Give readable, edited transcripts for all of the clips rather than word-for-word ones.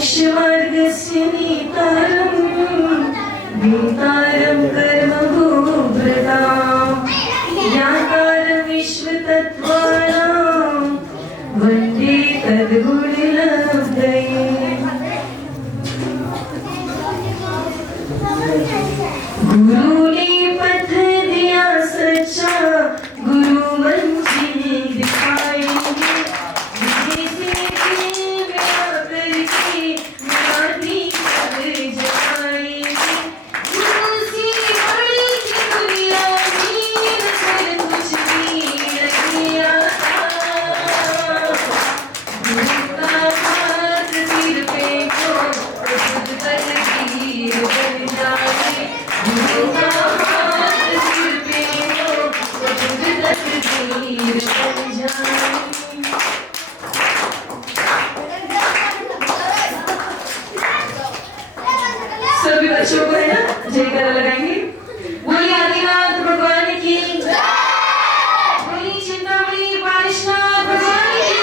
मोक्षमार्गस्य नेतारं नेतारं कर्मभूभृतां ज्ञातारं विश्वतत्त्वानां वन्दे तद्गुणलब्धये। गुरु ने पथ दिया सच्चा, गुरु मंजिल दिखाएंगे। सभी बच्चों को है ना जयकारा लगाएंगे। बोलिए आदिनाथ भगवान की, बोलिए चिंतामणि पारिशनाथ भगवान की,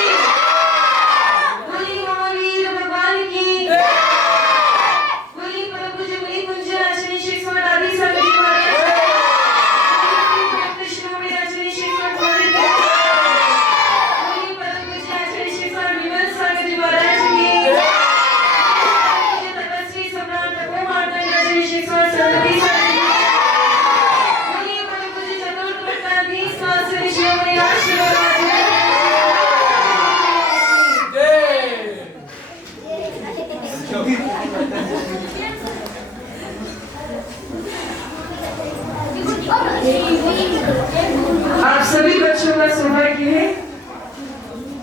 बोलिए महावीर भगवान की, बोलिए परम पूज्य मुनि कुंज आचार्य शेख स्वामी आदि सभी महाराज, कृष्ण मुनि आचार्य शेख स्वामी महाराज, बोलिए परम पूज्य आचार्य शेख स्वामी विमल सागर जी महाराज की, आप सभी बच्चों का सौभाग्य है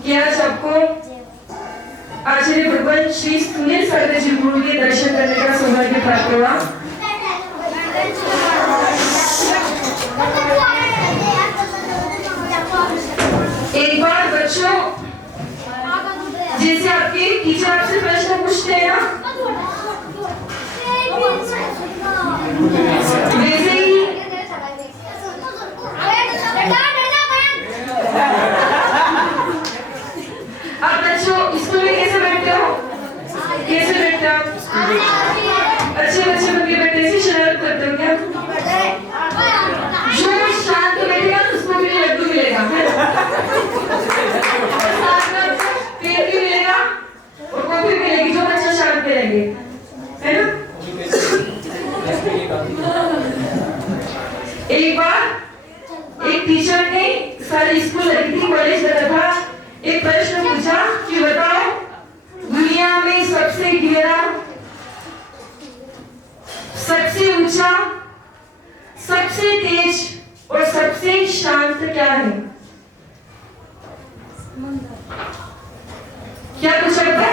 कि आज आपको आचार्य भगवान श्री सुनील सागर जी गुरु के दर्शन करने का सौभाग्य प्राप्त हुआ। एक बार बच्चों, जैसे आपके टीचर आपसे प्रश्न पूछते हैं ना, वैसे ही आप बच्चों स्कूल में कैसे बैठते हो? कैसे बैठते हो? अच्छे बच्चे बन के बैठे ऐसे शरारत करते हो क्या? जो शांत बैठेगा उसको भी लड्डू मिलेगा, पेड़ भी मिलेगा और कॉफी मिलेगी जो बच्चा शांत रहेंगे, है ना? एक बार एक टीचर ने सारे स्कूल लगी थी, कॉलेज लगा था, एक प्रश्न पूछा कि बताओ दुनिया में सबसे गहरा, सबसे ऊंचा, सबसे तेज और सबसे शांत क्या है? क्या पूछा था?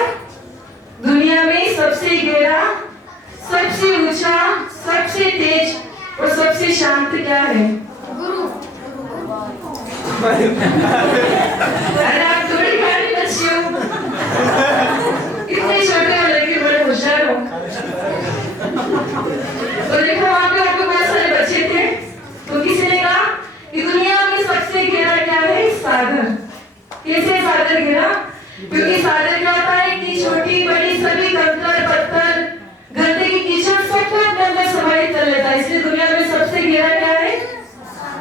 दुनिया में सबसे गहरा, सबसे ऊंचा, सबसे तेज और सबसे शांत क्या है? अरे आप थोड़ी प्यारी बच्ची हो, इतने छोटे हो लेकिन बड़े होशियार हो। तो देखो वहां पे आपके बहुत सारे बच्चे थे, तो किसी ने कहा कि दुनिया में सबसे गहरा क्या है? सागर। कैसे सागर गहरा? क्योंकि सागर क्या होता है, इतनी छोटी बड़ी सभी कंकड़ पत्थर गंदगी कीचड़ सबको अपने अंदर समाहित कर लेता है, इसलिए दुनिया में सबसे गहरा क्या है?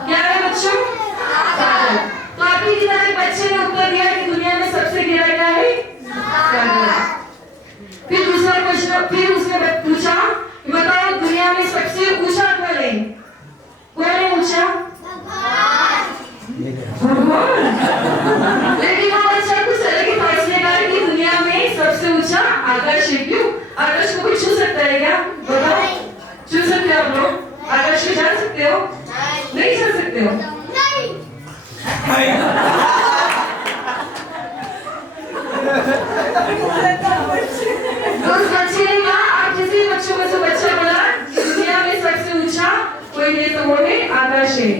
क्या है बच्चों? सागर। तो आपकी की तरह बच्चे ने उत्तर दिया कि दुनिया में सबसे गहरा क्या है? सागर। फिर दूसरा प्रश्न, फिर उसने पूछा बताओ दुनिया में सबसे ऊंचा कौन है? कौन है ऊंचा? भगवान। लेकिन वो बच्चा कुछ अलग ही फैसले करा कि दुनिया में सबसे ऊंचा आकाश है। क्यों? आकाश को कोई छू सकता है क्या? बताओ। छू सकते हो आप लोग? आकाश में जा सकते हो? नहीं जा सकते हो? उस बच्चे ने कहा, आप जैसे बच्चों में से बच्चा बोला दुनिया में सबसे ऊंचा कोई नहीं तो वो है आकाश है।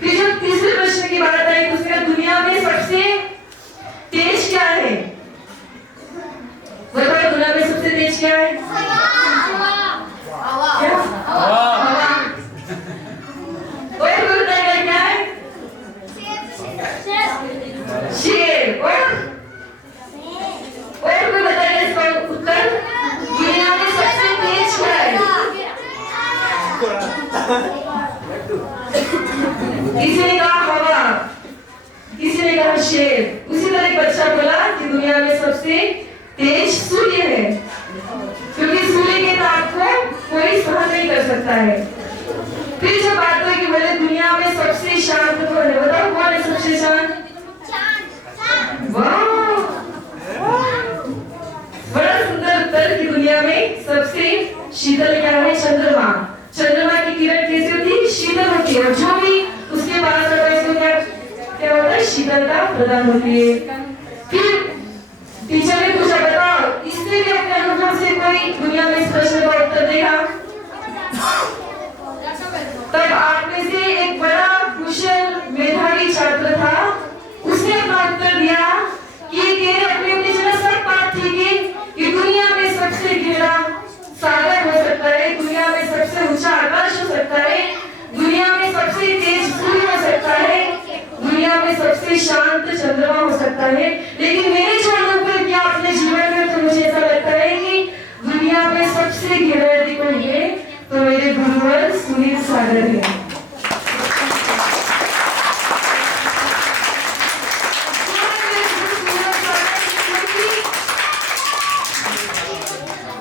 फिर जब तीसरे प्रश्न की बात आई तो उसने कहा दुनिया में सबसे तेज क्या है? बताओ दुनिया में सबसे तेज क्या है? हवा। और कोई बताएगा क्या है? शेर। और कोई बताएगा इसका उत्तर? किसी ने कहा हवा, किसी ने कहा शेर। उसी तरह एक बच्चा बोला कि दुनिया में सबसे तेज सूर्य है, क्योंकि सूर्य के ताप को कोई सहन नहीं कर सकता है। फिर जब बात हुई कि बोले दुनिया में सबसे शांत कौन है, बताओ कौन है सबसे शांत? वाह, बड़ा सुंदर उत्तर कि दुनिया में सबसे शीतल क्या है? चंद्रमा। चंद्रमा की किरण कैसी होती है? शीतल होती है, और जो भी उसके पास आता है उसको क्या होता है? शीतलता प्रदान होती है। फिर टीचर ने पूछा बताओ इससे भी अपने अनुभव से कोई दुनिया में इस प्रश्न का उत्तर देगा? तब आप में से एक बड़ा कुशल मेधावी छात्र था, उसने अपना उत्तर दिया कि तेरे अपने अपनी जगह सब बात ठीक है कि दुनिया में सबसे गहरा सागर हो सकता है, दुनिया में सबसे ऊंचा आकाश हो सकता है, दुनिया में सबसे तेज सूर्य हो सकता है, दुनिया में सबसे शांत चंद्रमा हो सकता है, लेकिन मेरे जो अनुभव किया अपने जीवन में तो मुझे ऐसा लगता है कि दुनिया में सबसे गहरा यदि कोई है तो मेरे गुरुवर सुनील सागर है।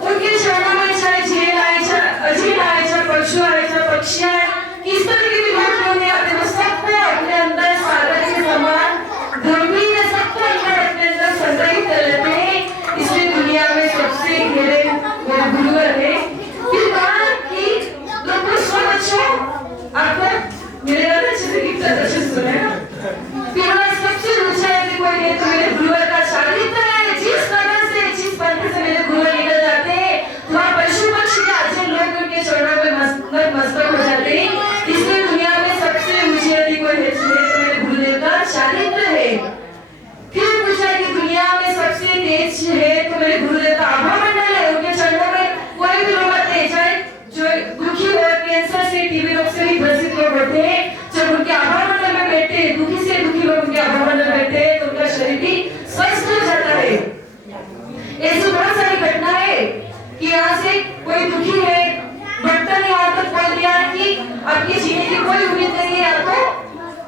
उनके चरणों में चाहे झील आए, चाहे अजील आए, चाहे पशु आए, चाहे पक्षी आए, किस तरह के भी लोग क्यों नहीं आते, वो सबको अपने अंदर सागर के समान गंभीर सबको अंदर अपने अंदर संग्रहित कर लेते हैं। इसलिए दुनिया में सबसे गहरे मेरे गुरुवर है। फिर कहा कि लोग बच्चों आपको मिलेगा ना अच्छे से गिफ्ट अच्छे से सुने ना। फिर सबसे ऊंचा यदि कोई है तो मेरे गुरुवर का चारित्र है। जिस तरह से जिस पंथ से मेरे गुरुवर निकल जाते हैं वहाँ पशु पक्षी के अच्छे लोग उनके चरणों में मस्तक हो जाते हैं। इसलिए दुनिया में सबसे ऊंची यदि कोई है तो मेरे गुरुदेव का चारित्र है। फिर पूछा कि दुनिया में सबसे तेज है तो मेरे गुरुदेव का आभा मंडल है। उनके चरणों में कोई भी रोग नहीं, चाहे जो दुखी हो, कैंसर से, टीबी रोग से भी ग्रसित लोग होते हैं, जब उनके आभा मंडल में बैठते हैं, दुखी से दुखी लोग उनके आभा मंडल में बैठते हैं तो उनका शरीर भी स्वस्थ हो जाता है। ऐसी बहुत सारी घटना है कि यहाँ से कोई दुखी है, डॉक्टर ने यहाँ तक बोल दिया कि आपकी जीने की कोई उम्मीद नहीं है,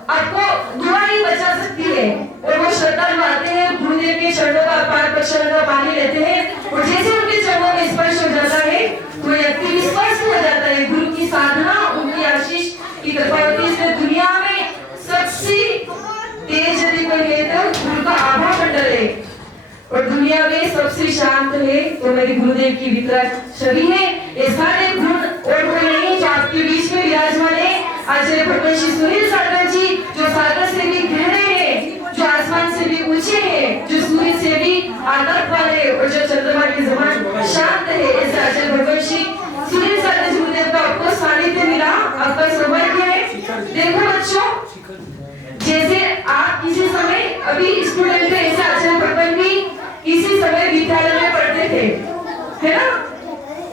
आपको दुआ ही बचा सकती है, और वो श्रद्धालु आते हैं गुरुदेव के चरणों का पाद पक्षण का पानी लेते हैं, और जैसे उनके चरणों में स्पर्श हो जाता है तो व्यक्ति स्वस्थ हो जाता है। गुरु की साधना, उनकी आशीष की कृपा होती है। इसलिए दुनिया में सबसे तेज यदि कोई है तो गुरु का आभा मंडल है, और दुनिया में सबसे शांत है तो मेरे गुरुदेव की वितरक छवि है। ये सारे गुण और कोई नहीं जो आपके बीच में विराजमान है। आचार्य भगवान श्री सुनील सागर जी जो सागर से भी गहरे हैं, जो आसमान से भी ऊंचे हैं, जो सूर्य से भी आदर वाले, और जो चंद्रमा के समान शांत है, ऐसे आचार्य भगवान श्री सुनील सागर जी गुरुदेव का आपको सानिध्य मिला, आपका सौभाग्य है। देखो बच्चों, जैसे आप किसी समय अभी स्टूडेंट थे, ऐसे आचार्य भगवान भी किसी समय विद्यालय में पढ़ते थे, है ना?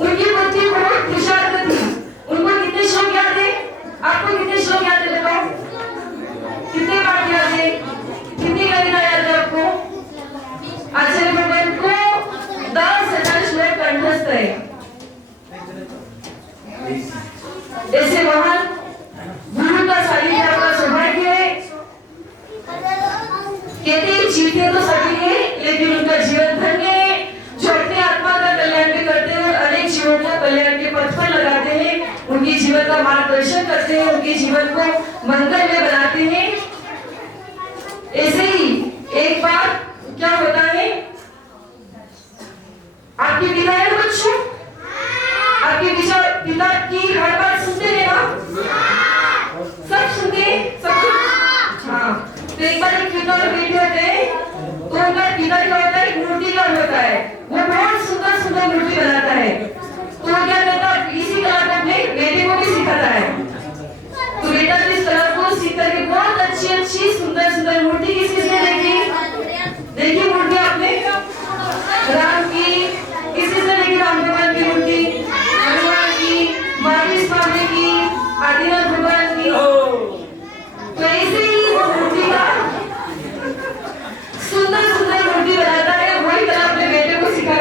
उनकी बुद्धि बहुत विशाल थी। उनको कितने श्लोक याद है? आपको कितने श्लोक याद है बताओ? कितने पाठ याद है? कितनी कविता याद है आपको? आचार्य भगवान को 10,000 श्लोक कंठस्थ है। ऐसे महान गुरु का सानिध्य आपका सौभाग्य है। कहते हैं जीते तो सभी है, लेकिन उनका जीवन धन्य है जो अपने आत्मा का कल्याण भी करते हैं और अनेक जीवों को कल्याण के पथ पर लगाते हैं, उनके जीवन का मार्गदर्शन करते हैं, उनके जीवन को मंगलमय बनाते हैं। ऐसे ही एक बार क्या होता है, आपके पिता है बच्चों, आपके पिता की हर बात सुनते हैं ना? सब सुनते हैं, सब? हाँ। तो एक बार एक पिता और बेटी होते हैं, तो उनका पिता क्या होता है, मूर्तिकार होता है। वो बहुत सुंदर सुंदर मूर्ति बनाता है। तो वो क्या करता है, इसी कला को अपने बेटे को भी सिखाता है। तो बेटा तो इस कला को सीख करके बहुत अच्छी अच्छी सुंदर सुंदर मूर्ति किसी से देखी मूर्ति आपने? राम की, किसी से देखी राम भगवान की मूर्ति, हनुमान की, महावीर स्वामी की, आदिनाथ भगवान की। तो ऐसे ही वो मूर्ति का सुंदर सुंदर मूर्ति बनाता है, वही कला अपने बेटे को सिखा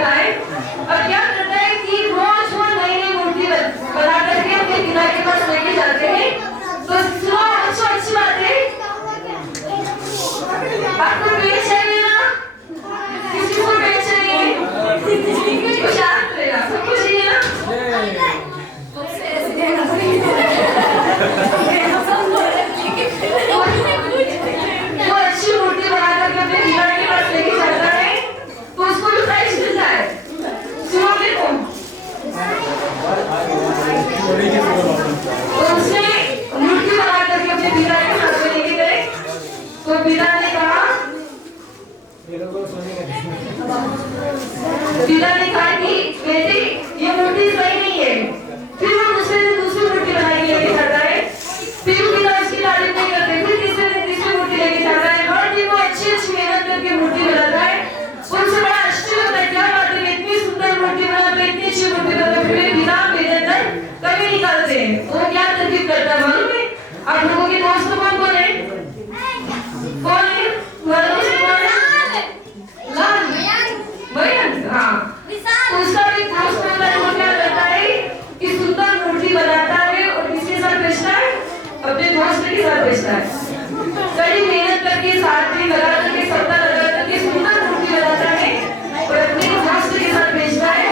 पिता ने कहा कि बेटी ये मूर्ति सही नहीं है। फिर वो दूसरी मूर्ति बना के लेके जाता है। फिर पिता उसकी तारीफ नहीं करते, फिर तीसरी मूर्ति लेके जाता है। हर दिन वो अच्छी मेहनत करके मूर्ति बनाता है। उनसे बड़ा आश्चर्य होता है, क्या बात है, इतनी सुंदर मूर्ति बनाते, इतनी अच्छी मूर्ति बनाते, फिर बिना मेहनत कभी निकालते हैं। वो क्या तरकीब करता है मालूम है? आप लोगों के दोस्त कौन है? कौन है? मालूम है? लाल मयंक, हाँ। उसका भी दोस्त होता है। वो क्या करता है कि सुंदर मूर्ति बनाता है और किसके साथ बेचता है? अपने दोस्त के साथ बेचता है। कड़ी मेहनत करके, साथ में लगा करके, सप्ताह लगा करके सुंदर मूर्ति बनाता है और अपने दोस्त के साथ बेचता है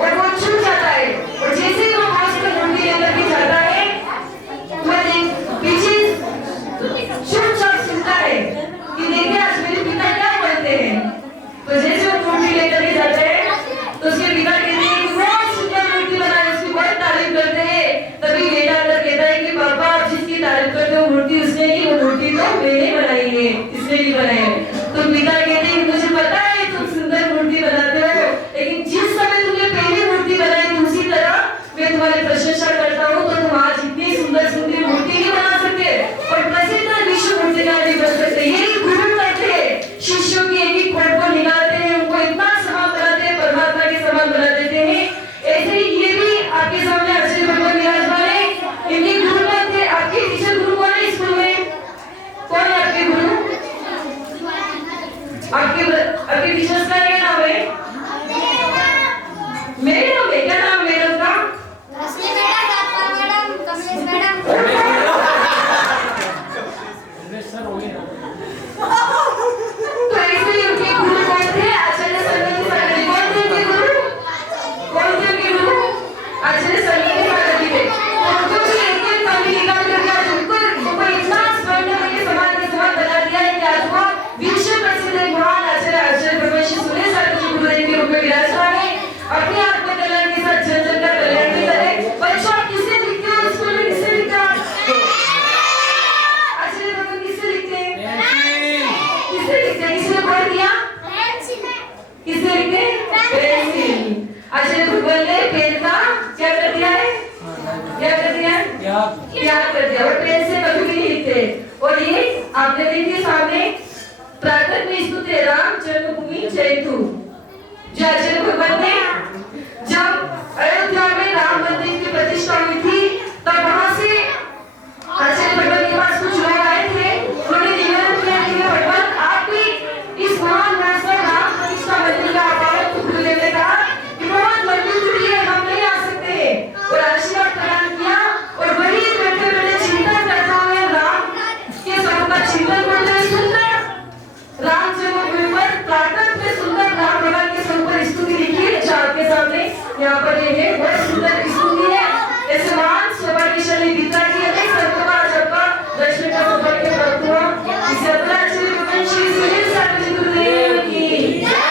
और वो छूट जाता है। और जैसे ही वो दोस्त मूर्ति लेकर के जाता है, पीछे चुपचाप सुनता है कि देखिए आज मेरे पिता क्या बोलते हैं। तो जैसे वो मूर्ति लेकर के जाते हैं तो उसके पिता कहते हैं कि बहुत सुंदर मूर्ति बनाई, उसकी बहुत तारीफ करते हैं। तभी बेटा अंदर कहता है कि पापा आप जिसकी तारीफ करते हो मूर्ति उसने नहीं, वो मूर्ति तो मैंने बनाई है, इसने नहीं बनाई है। तो पिता कहते हैं मुझे पता है तुम सुंदर मूर्ति बनाते हो, लेकिन जिस समय तुमने पहली मूर्ति बनाई थी उसी तरह मैं तुम्हारी प्रशंसा करता हूँ, तो तुम आज इतनी सुंदर सुंदर मूर्ति नहीं बना सकते और प्रसिद्ध विश्व मूर्तिकार नहीं बन सकते। यही गुरु करते हैं, शिष्यों की एक एक खोट को निकालते हैं, उनको इतना समान बनाते हैं, परमात्मा के समान बना देते हैं। ऐसे ही ये भी आपके सामने अक्षय भगवान विराजमान है। इनके गुरु कौन थे? आपके टीचर गुरु कौन है स्कूल में? कौन है आपके गुरु? आपके टीचर्स का क्या नाम है? मेरे नाम है, क्या नाम है उसका? तो ऐसे ही उनके गुरु कौन थे? आचार्य संगति सारथी। कौन थे उनके गुरु? कौन थे उनके गुरु? आचार्य संगति सारथी थे। उनको भी एक कमी निकाल करके आज उनको इतना स्वर्ण के समान बना दिया है कि आज वो विश्व प्रसिद्ध महान आचार्य भगवान श्री सुरेश सारथी गुरुदेव के रूप में विराजमान है। अपने आत्म कल्याण के साथ जन जन का कल्याण भी करे। बच्चों आप किससे लिखते हो? स्कूल में किससे लिखते हो? आचार्य भगवान किससे लिखते हैं? किससे लिखते हैं? किसने पढ़ दिया? किससे लिखते हैं? पेंसिल। आचार्य भगवान ने पेन का क्या कर दिया है? क्या कर दिया है? त्याग कर दिया और पेन से कभी भी नहीं लिखते। और ये आपने देखिए सामने प्राकृत में स्तुते राम जन्मभूमि जयतु।